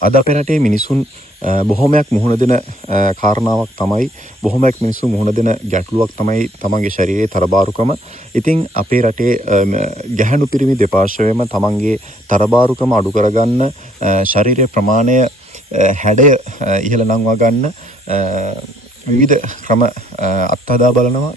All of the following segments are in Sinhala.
අද අපේ රටේ මිනිසුන් බොහොමයක් මුහුණ දෙන කාරණාවක් තමයි බොහොමයක් මිනිස්සු මුහුණ දෙන ගැටලුවක් තමයි තමන්ගේ ශරීරයේ තරබාරුකම. ඉතින් අපේ රටේ ගැහැණු පිරිමි දෙපාර්ශ්වයම තමන්ගේ තරබාරුකම අඩු කරගන්න ශරීරයේ ප්‍රමාණය හැඩය ඉහළ නංවා ගන්න විවිධ ක්‍රම අත්හදා බලනවා.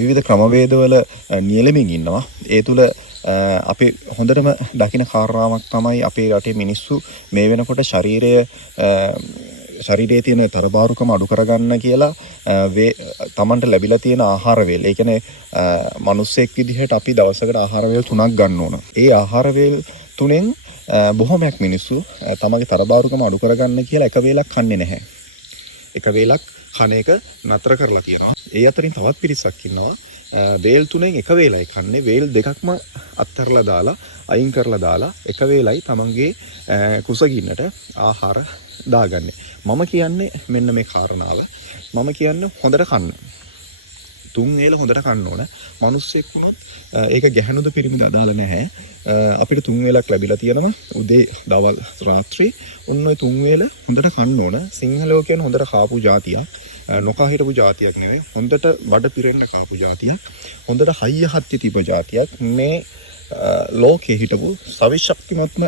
විවිධ ක්‍රමවේදවල නියැලෙමින් ඉන්නවා. ඒ තුළ අපි හොඳටම දකින කාරණාවක් තමයි අපේ රටේ මිනිස්සු මේ වෙනකොට ශරීරයේ තියෙන තරබාරුකම අඩු කරගන්න කියලා තමන්ට ලැබිලා තියෙන ආහාර වේල්. ඒ කියන්නේ මිනිස්සෙක් විදිහට අපි දවසකට ආහාර වේල් 3ක් ගන්න ඕන. ඒ ආහාර වේල් 3න් බොහොමයක් මිනිස්සු තමන්ගේ තරබාරුකම අඩු කරගන්න කියලා එක වේලක් කන්නේ නැහැ. එක වේලක් කන එක නතර කරලා තියෙනවා. ඒ අතරින් තවත් පිරිසක් ඉන්නවා වේල් 3න් එක වේලයි කන්නේ. වේල් දෙකක්ම අත්හැරලා දාලා අයින් කරලා දාලා එක වේලයි තමන්ගේ කුසගින්නට ආහාර දාගන්නේ. මම කියන්නේ මෙන්න මේ කාරණාව. මම කියන්නේ හොඳට කන්න. 3 වේල හොඳට කන්න ඕන. මිනිස්සෙක් වුණොත් ඒක ගැහණුද පිරිමිද අදාළ නැහැ. අපිට 3 වේලක් ලැබිලා තියෙනවා. උදේ, දවල්, රාත්‍රී. ඔන්න ඔය 3 වේල හොඳට කන්න ඕන. සිංහලෝ කියන්නේ හොඳට කාපු જાතියක්. නොකා හිටපු જાතියක් නෙවෙයි. හොඳට බඩ පිරෙන්න කාපු જાතියක්. හොඳට හයිය හත්ති තිබ්බ જાතියක්. මේ ලෝකේ හිටපු සවිශක්තිමත්ම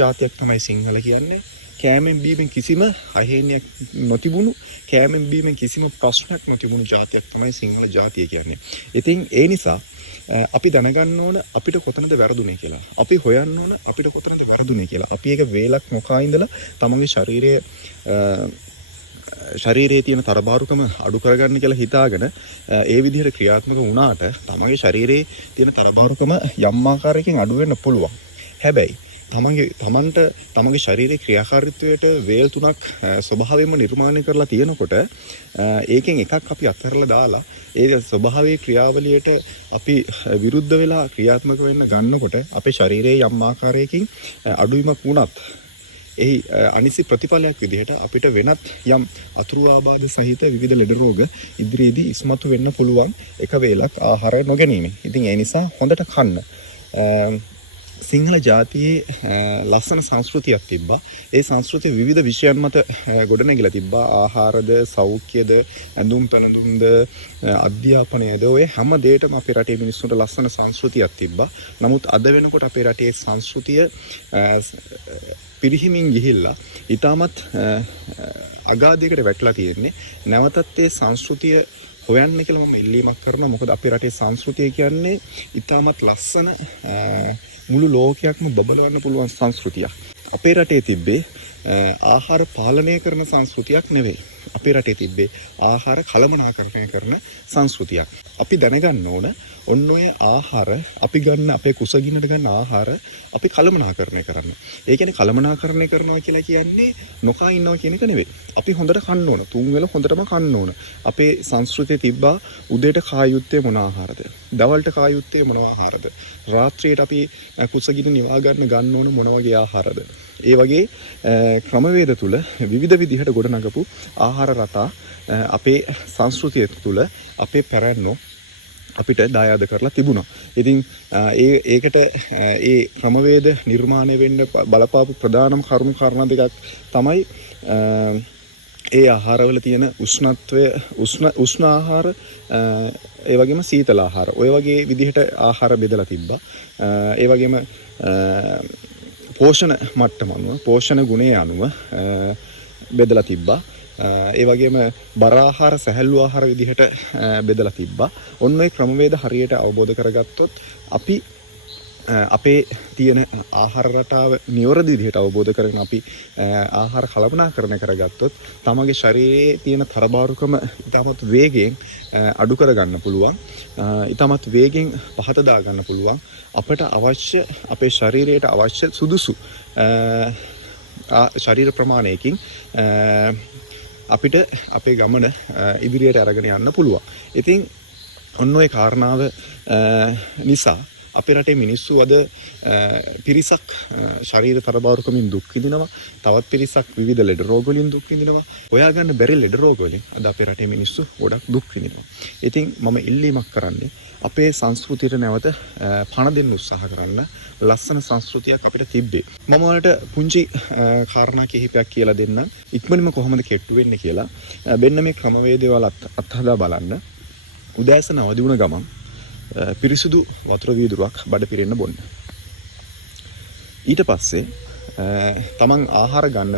જાතියක් තමයි සිංහල කියන්නේ. කෑමෙන් බීමෙන් කිසිම අහේනියක් නොතිබුණු, කෑමෙන් බීමෙන් කිසිම ප්‍රශ්නයක් නොතිබුණු જાතියක් තමයි සිංහල જાතිය කියන්නේ. ඉතින් ඒ නිසා අපි දැනගන්න ඕන අපිට කොතනද වැරදුනේ කියලා. අපි හොයන්න ඕන අපිට කොතනද වැරදුනේ කියලා. අපි ඒක වේලක් නොකා ඉඳලා තමන්ගේ ශරීරයේ තියෙන තරබාරුකම අඩු කරගන්න කියලා හිතාගෙන ඒ විදිහට ක්‍රියාත්මක වුණාට තමන්ගේ ශරීරයේ තියෙන තරබාරුකම යම් ආකාරයකින් අඩු වෙන්න පුළුවන්. හැබැයි තමන්ගේ ශරීරයේ ක්‍රියාකාරීත්වයට වේල් 3ක් ස්වභාවයෙන්ම නිර්මාණය කරලා තියෙනකොට ඒකෙන් එකක් අපි අත්හැරලා දාලා ඒ ස්වභාවයේ ක්‍රියාවලියට අපි විරුද්ධ වෙලා ක්‍රියාත්මක වෙන්න ගන්නකොට අපේ ශරීරයේ යම් ආකාරයකින් අඩුවීමක් වුණත් එහි අනිසි ප්‍රතිඵලයක් විදිහට අපිට වෙනත් යම් අතුරු ආබාධ සහිත විවිධ ලෙඩ රෝග ඉදිරියේදී ඉස්මතු වෙන්න පුළුවන් එක වේලක් ආහාර නොගැනීම. ඉතින් ඒ නිසා හොඳට කන්න. සිංහල ජාතියේ ලස්සන සංස්කෘතියක් තිබ්බා. ඒ සංස්කෘතිය විවිධ විෂයන් මත ගොඩනැගිලා තිබ්බා. ආහාරද, සෞඛ්‍යද, ඇඳුම් පැළඳුම්ද, අධ්‍යාපනයද, ඔය හැම දෙයකම අපේ රටේ මිනිස්සුන්ට ලස්සන සංස්කෘතියක් තිබ්බා. නමුත් අද වෙනකොට අපේ රටේ සංස්කෘතිය පිරිහිමින් ගිහිල්ලා ඊටමත් අගාධයකට වැටලා තියෙන්නේ. නැවතත් ඒ සංස්කෘතිය හොයන්න කියලා මම ඉල්ලීමක් කරනවා. මොකද අපේ රටේ සංස්කෘතිය කියන්නේ ඊටමත් ලස්සන මුළු ලෝකයක්ම බබලවන්න පුළුවන් සංස්කෘතියක්. අපේ රටේ තිබ්බේ ආහාර පාලනය කරන සංස්කෘතියක් නෙවෙයි. අපේ රටේ තිබ්බේ ආහාර කළමනාකරණය කරන සංස්කෘතියක්. අපි දැනගන්න ඕන ඔන්න ඔය ආහාර අපි ගන්න අපේ කුසගින්නට ගන්න ආහාර අපි කළමනාකරණය කරන්න. ඒ කියන්නේ කළමනාකරණය කරනවා කියලා කියන්නේ නොකා ඉන්නවා කියන එක නෙවෙයි. අපි හොඳට කන්න ඕන. 3 වෙල හොඳටම කන්න ඕන. අපේ සංස්කෘතියේ තිබ්බා උදේට කා යුත්තේ මොන ආහාරද? දවල්ට කා යුත්තේ මොන ආහාරද? රාත්‍රියට අපි කුසගින්න නිවා ගන්න ඕන මොන වගේ ආහාරද? ඒ වගේ ක්‍රමවේද තුල විවිධ විදිහට ගොඩනගපු ආහාර රටා අපේ සංස්කෘතිය තුල අපේ පැරැන්නෝ අපිට දායාද කරලා තිබුණා. ඉතින් ඒකට ඒ ක්‍රමවේද නිර්මාණය වෙන්න බලපාපු ප්‍රධානම කරුණු කාරණා දෙකක් තමයි ඒ ආහාරවල තියෙන උෂ්ණත්වය, උෂ්ණ ආහාර, ඒ වගේම සීතල ආහාර. ඔය වගේ විදිහට ආහාර බෙදලා තිබ්බා. ඒ වගේම පෝෂණ මට්ටම අනුව, පෝෂණ ගුණය අනුව බෙදලා තිබ්බා. ඒ වගේම බර ආහාර, සැහැල්ලු ආහාර විදිහට බෙදලා තිබ්බා. ඔන්න ඔය ක්‍රමවේද හරියට අවබෝධ කරගත්තොත් අපි අපේ තියෙන ආහාර රටාව නිවැරදි විදිහට අවබෝධ කරගෙන අපි ආහාර කළමනාකරණය කරගත්තොත් තමගේ ශරීරයේ තියෙන තරබාරුකම ඉතාමත් වේගයෙන් අඩු කරගන්න පුළුවන්. ඉතාමත් වේගෙන් පහත දාගන්න පුළුවන්. අපට අවශ්‍ය අපේ ශරීරයට අවශ්‍ය සුදුසු ශරීර ප්‍රමාණයකින් අපිට අපේ ගමන ඉදිරියට අරගෙන යන්න පුළුවන්. ඉතින් ඔන්න ඔය කාරණාව නිසා අපේ රටේ මිනිස්සු අද පිරිසක් ශරීර තරබාරුකමින් දුක් විඳිනවා. තවත් පිරිසක් විවිධ ලෙඩ රෝග වලින් දුක් විඳිනවා. හොයාගන්න බැරි ලෙඩ රෝග වලින් අද අපේ රටේ මිනිස්සු ගොඩක් දුක් විඳිනවා. ඉතින් මම ඉල්ලීමක් කරන්නේ අපේ සංස්කෘතියට නැවත පණ දෙන්න උත්සාහ කරන්න. ලස්සන සංස්කෘතියක් අපිට තිබ්බේ. මම ඔයාලට පුංචි කාරණා කිහිපයක් කියලා දෙන්නම්. ඉක්මනින්ම කොහොමද කෙට්ටු වෙන්නේ කියලා. මෙන්න මේ ක්‍රමවේදය වලත් අත්හදා බලන්න. උදෑසන අවදි වුණ ගමන් පිරිසුදු වතුර වීදුරුවක් බඩ පිරෙන්න බොන්න. ඊට පස්සේ තමන් ආහාර ගන්න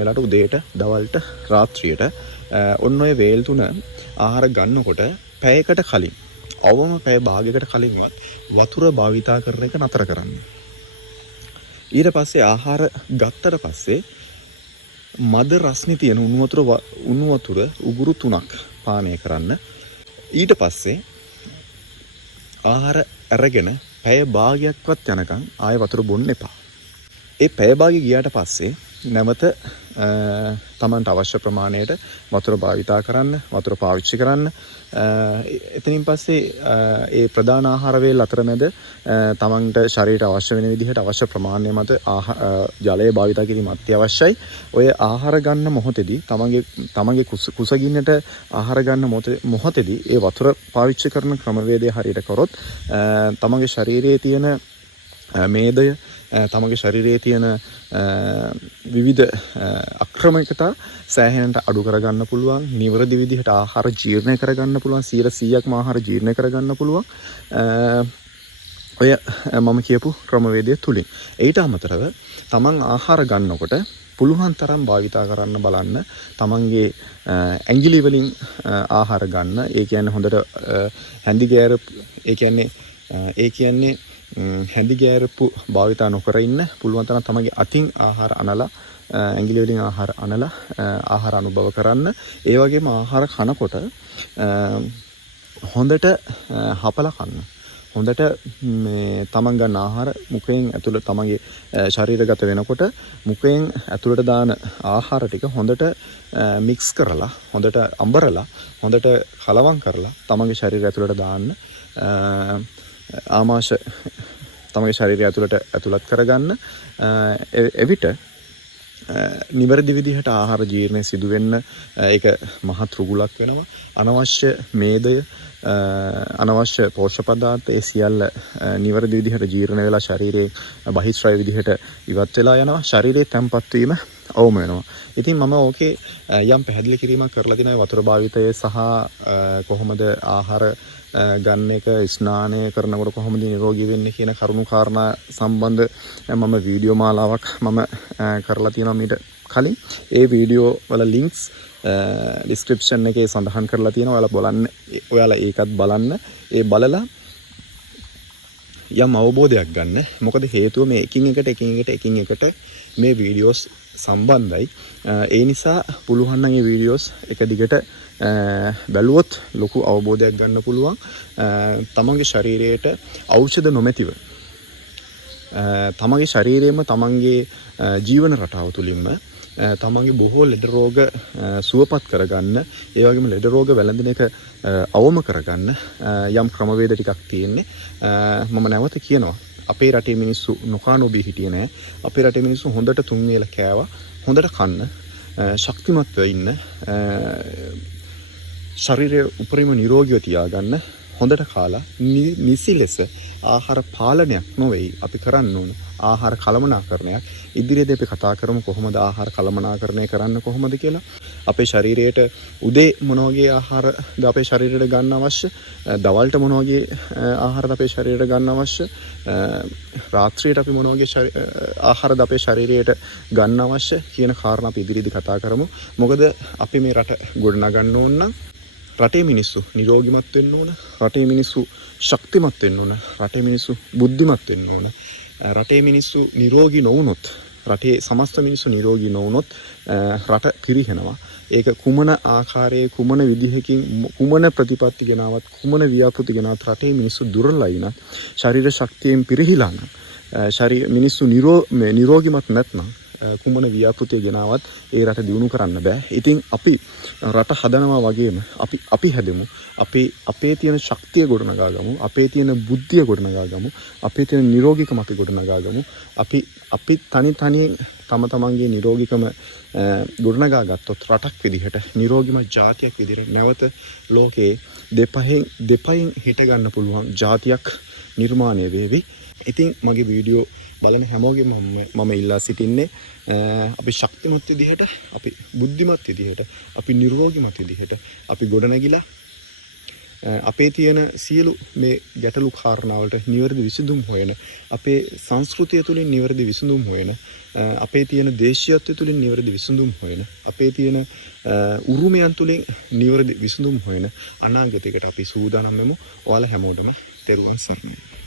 වෙලාවට උදේට, දවල්ට, රාත්‍රියට ඔන්න ඔය වේල් තුන ආහාර ගන්නකොට පැයකට කලින්, අවම පැය භාගයකට කලින්වත් වතුර භාවිතා කරන එක නතර කරන්න. ඊට පස්සේ ආහාර ගත්තට පස්සේ මද රස්නි තියෙන උණු වතුර උගුරු 3ක් පානය කරන්න. ඊට පස්සේ ආහාර අරගෙන පැය භාගයක්වත් යනකම් ආයෙ වතුර බොන්න එපා. ඒ පැය භාගය ගියාට පස්සේ නැවත තමන්ට අවශ්‍ය ප්‍රමාණයට වතුර භාවිතා කරන්න, වතුර පාවිච්චි කරන්න. එතනින් පස්සේ ඒ ප්‍රධාන ආහාර වේල් අතරමැද තමන්ට ශරීරයට අවශ්‍ය වෙන විදිහට අවශ්‍ය ප්‍රමාණය මත ජලය භාවිතා කිරීම අත්‍යවශ්‍යයි. ඔය ආහාර ගන්න මොහොතේදී තමන්ගේ කුසගින්නට ආහාර ගන්න මොහොතේදී ඒ වතුර පාවිච්චි කරන ක්‍රමවේදය හරියට කරොත් තමන්ගේ ශරීරයේ තියෙන මේදය, තමගේ ශරීරයේ තියෙන විවිධ අක්‍රමිකතා සෑහෙනට අඩු කරගන්න පුළුවන්. නිවැරදි විදිහට ආහාර ජීර්ණය කරගන්න පුළුවන්. 100%ක්ම ආහාර ජීර්ණය කරගන්න පුළුවන්. ඔය මම කියපු ක්‍රමවේදය තුලින්. ඊට අමතරව තමන් ආහාර ගන්නකොට පුළුවන් තරම් භාවිතා කරන්න බලන්න. තමන්ගේ ඇඟිලි වලින් ආහාර ගන්න. ඒ කියන්නේ හොඳට හැඳි ගෑරපු, ඒ කියන්නේ හැඳි ගෑරපු භාවිතා නොකර ඉන්න. පුළුවන් තරම් තමන්ගේ අතින් ආහාර අනලා, ඇඟිලි වලින් ආහාර අනලා ආහාර අනුභව කරන්න. ඒ වගේම ආහාර කනකොට හොඳට හපලා කන්න. හොඳට මේ තමන් ගන්න ආහාර මුඛයෙන් ඇතුළට, තමන්ගේ ශරීරගත වෙනකොට මුඛයෙන් ඇතුළට දාන ආහාර ටික හොඳට මික්ස් කරලා, හොඳට අඹරලා, හොඳට කලවම් කරලා තමන්ගේ ශරීරය ඇතුළට දාන්න. ආමාශ තමගේ ශරීරය ඇතුළත් කරගන්න. එවිට නිවැරදි විදිහට ආහාර ජීර්ණය සිදු වෙන්න ඒක මහත් රුගුලක් වෙනවා. අනවශ්‍ය මේදය, අනවශ්‍ය පෝෂක පදාර්ථ ඒ සියල්ල නිවැරදි විදිහට ජීර්ණ වෙලා ශරීරයේ බහිස්රය විදිහට ඉවත් වෙලා යනවා. ශරීරයේ තැම්පත් වීම අවම වෙනවා. ඉතින් මම ඕකේ යම් පැහැදිලි කිරීමක් කරලා දිනවා වතුර භාවිතය සහ කොහොමද ආහාර ගන්න එක, ස්නානය කරනකොට කොහොමද නිරෝගී වෙන්නේ කියන කරුණු කාරණා සම්බන්ධ මම වීඩියෝ මාලාවක් මම කරලා තියෙනවා මීට කලින්. ඒ වීඩියෝ වල ලින්ක්ස් ඩිස්ක්‍රිප්ෂන් එකේ සඳහන් කරලා තියෙනවා. ඔයාලා ඒකත් බලන්න. ඒ බලලා යම් අවබෝධයක් ගන්න. මොකද හේතුව මේ එකින් එකට මේ වීඩියෝස් සම්බන්ධයි. ඒ නිසා පුළුවන් නම් මේ වීඩියෝස් එක දිගට බැලුවොත් ලොකු අවබෝධයක් ගන්න පුළුවන්. තමන්ගේ ශරීරයට ඖෂධ නොමැතිව, තමන්ගේ ශරීරයේම තමන්ගේ ජීවන රටාව තුළින්ම තමන්ගේ බොහෝ ලෙඩ රෝග සුවපත් කරගන්න, ඒ වගේම ලෙඩ රෝග වැළඳෙන එක අවම කරගන්න යම් ක්‍රමවේද ටිකක් තියෙන්නේ. මම නැවත කියනවා, අපේ රටේ මිනිස්සු නොකා නොබී හිටියේ නෑ. අපේ රටේ මිනිස්සු හොඳට තුන් වේල කෑවා, හොඳට කන්න, ශක්තිමත්ව ඉන්න, ශරීරය උපරිම නිරෝගීව තියාගන්න, හොඳට කාලා නිසි ලෙස ආහාර පාලනයක් නොවේයි අපි කරන්න ඕන. ආහාර කළමනාකරණයක්. ඉදිරියේදී අපි කතා කරමු කොහොමද ආහාර කළමනාකරණය කරන්න කොහොමද කියලා. අපේ ශරීරයට උදේ මොන වගේ ආහාරද අපේ ශරීරයට ගන්න අවශ්‍ය, දවල්ට මොන වගේ ආහාරද අපේ ශරීරයට ගන්න අවශ්‍ය, රාත්‍රියට අපි මොන වගේ ආහාරද අපේ ශරීරයට ගන්න අවශ්‍ය කියන කාරණා අපි ඉදිරියේදී කතා කරමු. මොකද අපි මේ රට ගොඩනගන්න ඕන නම් රටේ මිනිස්සු නිරෝගිමත් වෙන්න ඕන, රටේ මිනිස්සු ශක්තිමත් වෙන්න ඕන, රටේ මිනිස්සු බුද්ධිමත් වෙන්න ඕන. රටේ මිනිස්සු නිරෝගී නොවුනොත්, රටේ සමස්ත මිනිස්සු නිරෝගී නොවුනොත් රට පිරිහෙනවා. ඒක කුමන ආකාරයේ, කුමන විදිහකින්, කුමන ප්‍රතිපත්ති ගෙනාවත්, කුමන ව්‍යාපෘති ගෙනාවත් රටේ මිනිස්සු දුර්වලයි නම්, ශරීර ශක්තියෙන් පිරිහිලා නම්, මිනිස්සු නිරෝගිමත් නැත්නම් කුමන ව්‍යාපෘතිය ගෙනාවත් ඒ රට දියුණු කරන්න බෑ. ඉතින් අපි රට හදනවා වගේම අපි හැදෙමු. අපේ තියෙන ශක්තිය ගොඩනගා ගමු. අපේ තියෙන බුද්ධිය ගොඩනගා ගමු. අපේ තියෙන නිරෝගීකම අපි ගොඩනගා ගමු. අපි තනියෙන් තම තමන්ගේ නිරෝගීකම ගොඩනගා ගත්තොත් රටක් විදිහට නිරෝගීම ජාතියක් විදිහට නැවත ලෝකේ දෙපයින් හිට ගන්න පුළුවන් ජාතියක් නිර්මාණය වේවි. ඉතින් මගේ වීඩියෝ බලන හැමෝගෙම මම ඉල්ලා සිටින්නේ අපි ශක්තිමත් විදිහට, අපි බුද්ධිමත් විදිහට, අපි නිරෝගීමත් විදිහට අපි ගොඩනැගිලා අපේ තියෙන සියලු මේ ගැටලු කාරණාවලට නිවැරදි විසඳුම් හොයන, අපේ සංස්කෘතිය තුළින් නිවැරදි විසඳුම් හොයන, අපේ තියෙන දේශීයත්වය තුළින් නිවැරදි විසඳුම් හොයන, අපේ තියෙන උරුමයන් තුළින් නිවැරදි විසඳුම් හොයන අනාගතයකට අපි සූදානම් වෙමු. ඔයාලා හැමෝටම තෙරුවන් සරණයි.